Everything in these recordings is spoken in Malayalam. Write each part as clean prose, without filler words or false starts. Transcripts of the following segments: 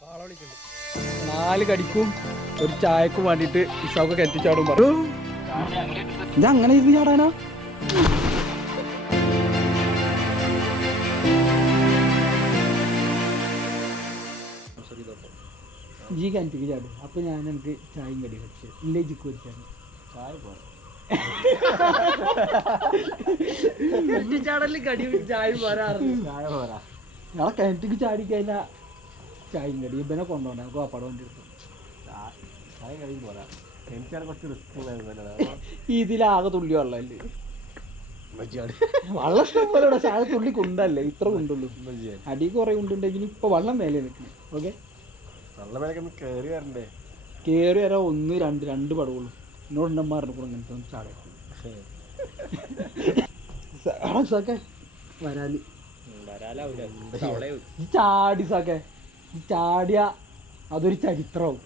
4 കടിക്കും ഒരു ചായക്കും വേണ്ടിട്ട് ഇസാക്ക് കെട്ടിച്ചാടും പറഞ്ഞു. ഇത് അങ്ങനെ ഇത് ചാടാനാ? ജി കിണറ്റിക്ക് ചാടും. അപ്പൊ ഞാൻ എനിക്ക് ചായയും കടി വെച്ച് ഇല്ലേ ജിക്ക് വെച്ചാണ് ചായ പോരാ ചാടല് കടി ചായ പോരാറുണ്ട്. ചായ പോരാ. ഞങ്ങളെ കിണറ്റിക്ക് ചാടി കഴിഞ്ഞാൽ ചായയും കടി ഇബനെ കൊണ്ടുപോകണം. ഗോപ്പാട് വണ്ടി എടുത്തു. ചായ കടി പോരാ. ഇതിലാകെ തുള്ളി വെള്ളമല്ലേ? വെള്ളം ഇഷ്ടം പോലെ ഇവിടെ ചായ തുള്ളി കുണ്ടല്ലേ? ഇത്ര കുണ്ടുള്ളൂ. അടി കുറെ കുണ്ടുണ്ടെങ്കിലും ഇപ്പൊ വെള്ളം മേലെ നിൽക്കുന്നു. ഓക്കെ കേറി വരാ 1 2 പടവുള്ളൂ. എന്നോടുണ്ടന്മാരുടെ കൂടെ ഇങ്ങനത്തെ ചാടൊക്കെ വരാല് ചാടി സാക്കെ ചാടിയ അതൊരു ചരിത്രവും.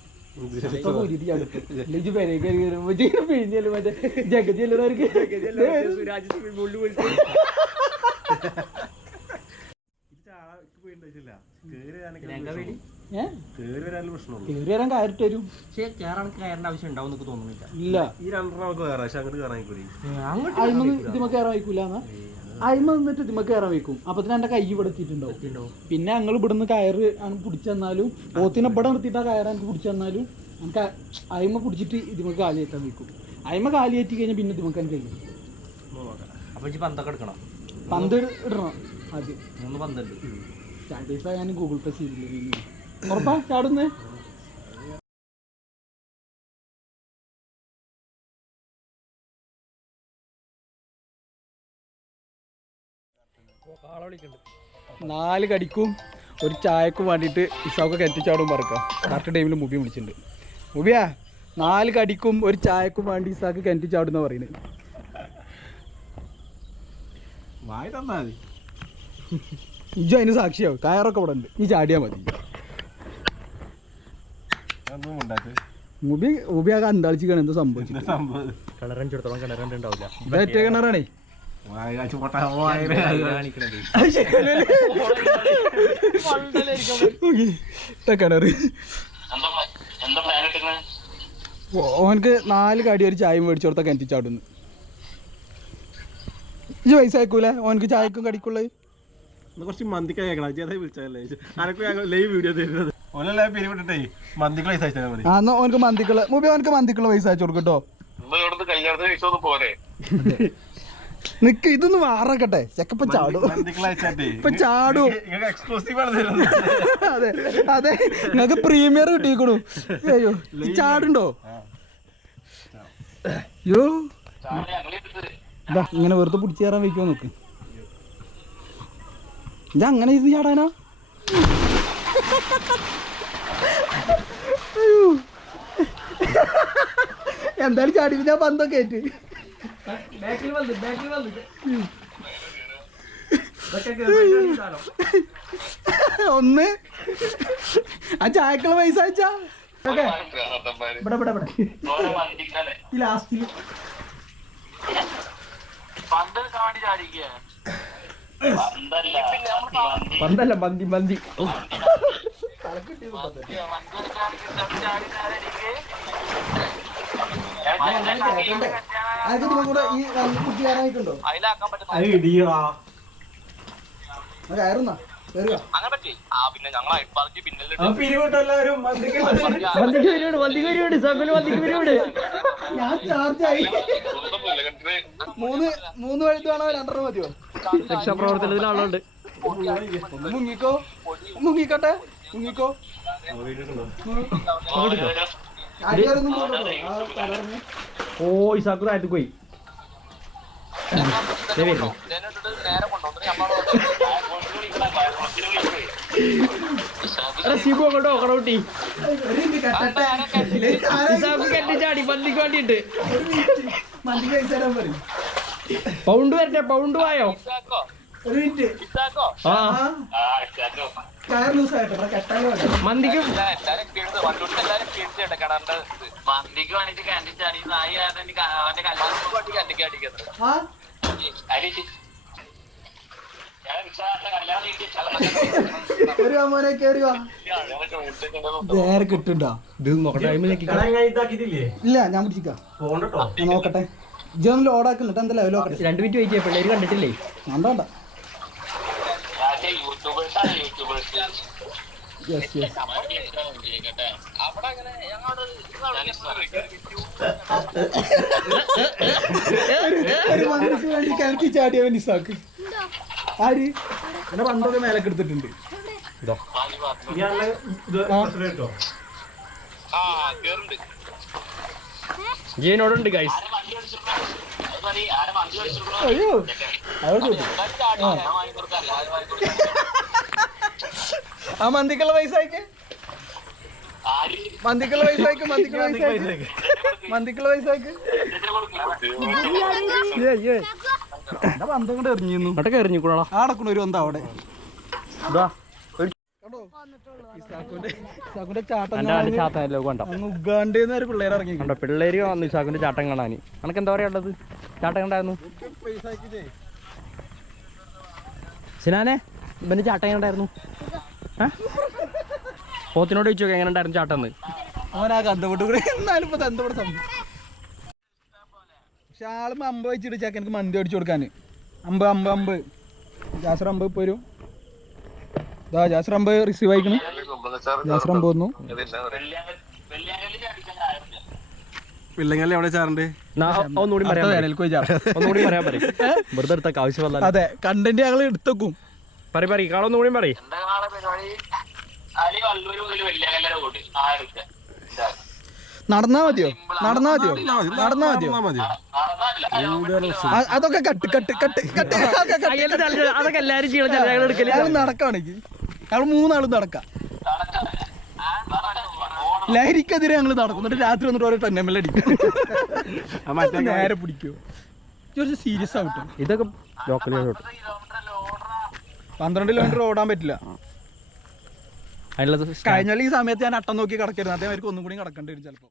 പിഴിഞ്ഞാലും മറ്റേ ജഗതിയല്ലവർക്ക് കേറി വരാൻ കയറിട്ട് വരും. കയറേണ്ട ആവശ്യം ഉണ്ടാവും തോന്നുന്നില്ല. ഇല്ല ഇതിമ കയറാൻ വയ്ക്കൂല. അയിമ നിന്നിട്ട് ഇതിമ കയറാൻ വയ്ക്കും. അപ്പൊ എന്റെ കൈ ഇവിടെ എത്തിയിട്ടുണ്ടാവും. പിന്നെ ഞങ്ങൾ ഇവിടുന്ന് കയറ് പിടിച്ചു തന്നാലും പോത്തിനെ ഇവിടെ നിർത്തിയിട്ട് ആ കയറ് എനിക്ക് പിടിച്ചു തന്നാലും എനിക്ക് അയിമ പിടിച്ചിട്ട് ഇതിമ കാലി കയറ്റാൻ വയ്ക്കും. അയിമ കാലി കയറ്റി കഴിഞ്ഞാൽ പിന്നെ ഇതിമക്കാൻ കഴിയും. പന്ത് ഇടണം ആദ്യം. 3 പന്തുണ്ട്. ചാടിയപ്പോ ഞാൻ ഗൂഗിൾ പേ ചെയ്തില്ല. ഉറപ്പാ ചാടുന്നേ? നാല് കടിക്കും ഒരു ചായക്കും വേണ്ടിയിട്ട് ഇസാക്ക് കെട്ടിച്ചാടും പറക്കാം. കറക്റ്റ് ടൈമിൽ മുബി വിളിച്ചിട്ടുണ്ട്. മുബിയാ 4 കടിക്കും ഒരു ചായക്കും വേണ്ടി ഇസാക്ക് കെട്ടിച്ചാടുന്ന പറയുന്നത്. ഇജു അതിന് സാക്ഷിയാവും. കയറൊക്കെ ഇവിടെ ഉണ്ട്. നീ ചാടിയാ മതി. മുബിയാകെ അന്താളിച്ചിക്കാണ് എന്തോ സംഭവിച്ചു. കിണറാണേ. കിണറ് ഓനക്ക് 4 കടി ഒരു ചായ മേടിച്ചു കൊടുത്താൽ കിണറ്റി ചാടുന്നു. ഇജ് പൈസ അയക്കൂലേ ഓനക്ക് ചായക്കും കടിക്കുള്ളത്? കുറച്ച് മന്തിക്ക് ഓനക്ക് മന്തിക്കുള്ള മുബി ഓനക്ക് മന്തിക്കുള്ള പൈസ അയച്ചു കൊടുക്കട്ടോ. നിക്ക് ഇതൊന്ന് വാറക്കട്ടെ. ചെക്കപ്പ ചാടും. ഇപ്പൊ ചാടും. അതെ അതെ നിങ്ങക്ക് പ്രീമിയർ കിട്ടിക്കണു. അയ്യോ ചാടുണ്ടോ? യോ ഇങ്ങനെ വെറുതെ പിടിച്ചു കയറാൻ വയ്ക്കുമോ നോക്ക്. ഞാൻ അങ്ങനെ ഇത് ചാടാനാ? എന്തായാലും ചാടി ഞാൻ പന്തൊക്കെ ആയിട്ട് ഒന്ന് ആ ചായക്കുള്ള പൈസ അയച്ചാ ഈ ലാസ്റ്റില് പന്തല്ല മന്തി മന്തി. കൂടെ ഈ കുട്ടി കയറായിട്ടുണ്ടോ? കയറുന്ന ഞാൻ ചാർജായി. 3 വഴുത്താണോ 2 മതിയോ? രക്ഷാപ്രവർത്തനത്തിലാളുണ്ട്. ഒന്ന് മുങ്ങിക്കോ. മുങ്ങിക്കട്ടെ. മുങ്ങിക്കോ. ഓ ഇസാക്ക് താഴത്ത് പോയി. റസീബ് അങ്ങോട്ട് നോക്കണം കുട്ടി. ഇസാക്ക് കെട്ടിച്ചാടി മന്തിക്ക് വേണ്ടിട്ട്. പൗണ്ട് വരട്ടെ. പൗണ്ട് വായോ? മന്തിക്ക് മോനെ കേറി വാ. നേരെ കിട്ടുണ്ടോ? ഇല്ല ഞാൻ പിടിച്ചിക്കാം. നോക്കട്ടെ ഇതൊന്നും ലോഡാക്കുന്നിട്ട് എന്താ ലെവൽ നോക്കട്ടെ. 2 മിനിറ്റ് വെയിറ്റ് ചെയ്യാം. പിള്ളേര് കണ്ടിട്ടില്ലേ? വേണ്ട. ഒരു മന്ത്രിക്ക് വേണ്ടി കിണറ്റി ചാടിയവൻ നിസാക്ക്. ആര് എന്നെ പണ്ടൊക്കെ മേലൊക്കെ എടുത്തിട്ടുണ്ട്. ജീനോടുണ്ട് ഗൈസ്. അയ്യോ ആ മന്തിക്കുള്ള പൈസ അയക്ക്. മന്തിക്കുള്ള പൈസ അയക്ക്. എന്താ പന്തം കൊണ്ട് എറിഞ്ഞു അതൊക്കെ എറിഞ്ഞിക്കൂടാ. ആടക്കണ ഒരു വന്താ അവിടെ. ഉഗാണ്ടെന്ന് പിള്ളേർ ഇറങ്ങി. പിള്ളേര് നിസാഖിന്റെ ചാട്ടം കാണാന്. അനക്ക് എന്താ പറയാ ഉള്ളത്? ചാട്ടം കണ്ടായിരുന്നു സിനാനെ? ഇവന്റെ ചാട്ടം കണ്ടായിരുന്നു. പോത്തിനോട് ചോദിച്ചു എങ്ങനെ ഉണ്ടായിരുന്നു ചാട്ടന്ന്. അവനാ കന്തപ്പെട്ട് കൂടെ. എന്നാലും ഇപ്പൊ തന്തപ്പെട്ട് സംഭവം. പക്ഷെ ആള് 50 വെച്ചിട്ട് ചാക്ക എനിക്ക് മന്തി അടിച്ചു കൊടുക്കാന്. 50 ജാസർ 50 ഇപ്പൊ വരും. ജാസർ 50 റിസീവ് ആയിക്കണ്. ജാസർ 50 വന്നു. പിള്ളങ്ങല്ലേ എവിടെ ചാറുണ്ട്? അതെ കണ്ടന്റ് ഞങ്ങൾ എടുത്തേക്കും. കാളൊന്നുകൂടി പറയും. നടന്നാ മതിയോ? അതൊക്കെ അതൊക്കെ എല്ലാരും ചെയ്യണം. നടക്കാണെങ്കിൽ ഞങ്ങൾ 3 ആളും നടക്കാം. ലഹരിക്കെതിരെ ഞങ്ങൾ നടക്കും. എന്നിട്ട് രാത്രി വന്നിട്ട് ഓരോ ടെന്നമ്മൽ അടിക്കും. നേരെ പിടിക്കോ? സീരിയസ് ആവട്ടെ. ഇതൊക്കെ ലോക്കൽ 12 കിലോമീറ്റർ ഓടാൻ പറ്റില്ല. കഴിഞ്ഞാൽ ഈ സമയത്ത് ഞാൻ അട്ടം നോക്കി കിടക്കരുത്. അതേമാതിരി ഒന്നും കൂടി കിടക്കേണ്ടി വരും ചിലപ്പോൾ.